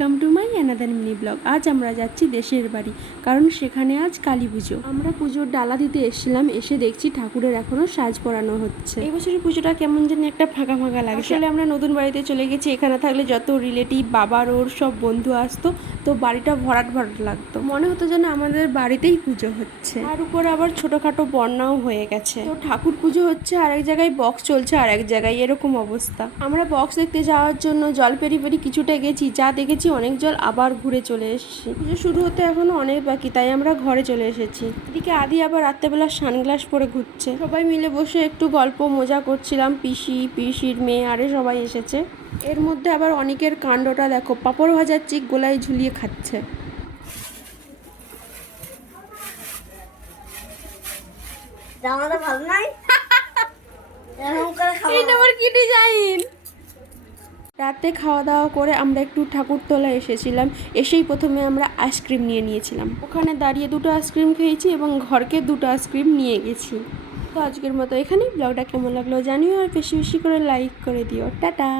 Welcome to my another mini blog. আজ আমরা যাচ্ছি দেশের বাড়ি, কারণ সেখানে আজ কালী পুজো। আমরা পুজোর ডালা দিতে এসেছিলাম, এসে দেখছি ঠাকুরের এখনো সাজ পরানো হচ্ছে। এই বছরের পুজোটা কেমন যেন একটা ফাঁকা ফাঁকা লাগে। আসলে আমরা নতুন বাড়িতে চলে গেছি, এখানে থাকলে যত রিলেটিভ, বাবার ওর সব বন্ধু আসতো, তো বাড়িটা ভরাট ভরাট লাগতো, মনে হতো যেন আমাদের বাড়িতেই পুজো হচ্ছে। আর উপর আবার ছোটখাটো বন্যাও হয়ে গেছে, তো ঠাকুর পুজো হচ্ছে আর এক জায়গায়, বক্স চলছে আর এক জায়গায়, এরকম অবস্থা। আমরা বক্স দেখতে যাওয়ার জন্য জল পেরি পেরি কিছুটা গেছি, যা দেখেছি অনেক জল, আবার ঘুরে চলে এসেছি। পুজো শুরু হতে এখনো অনেক বাকি, তাই আমরা ঘরে চলে এসেছি। এদিকে আদি আবার রাত্রেবেলা সানগ্লাস পরে ঘুরছে। সবাই মিলে বসে একটু গল্প মজা করছিলাম, পিসির মেয়ে আরে সবাই এসেছে। এর মধ্যে আবার অনেকের কাণ্ডটা দেখো, পাঁপড় ভাজার চিক গোলায় ঝুলিয়ে খাচ্ছে। ভালো নাই এটা আবার কি ডিজাইন। রাতে খাওয়া দাওয়া করে আমরা একটু ঠাকুরতলা এসেছিলাম। এসেই প্রথমে আমরা আইসক্রিম নিয়ে নিয়েছিলাম, ওখানে দাঁড়িয়ে দুটো আইসক্রিম খেয়েছি এবং ঘরকে দুটো আইসক্রিম নিয়ে গেছি। তো আজকের মতো এখানেই। ব্লগটা কেমন লাগলো জানিও, আর বেশি বেশি করে লাইক করে দিও। টাটা।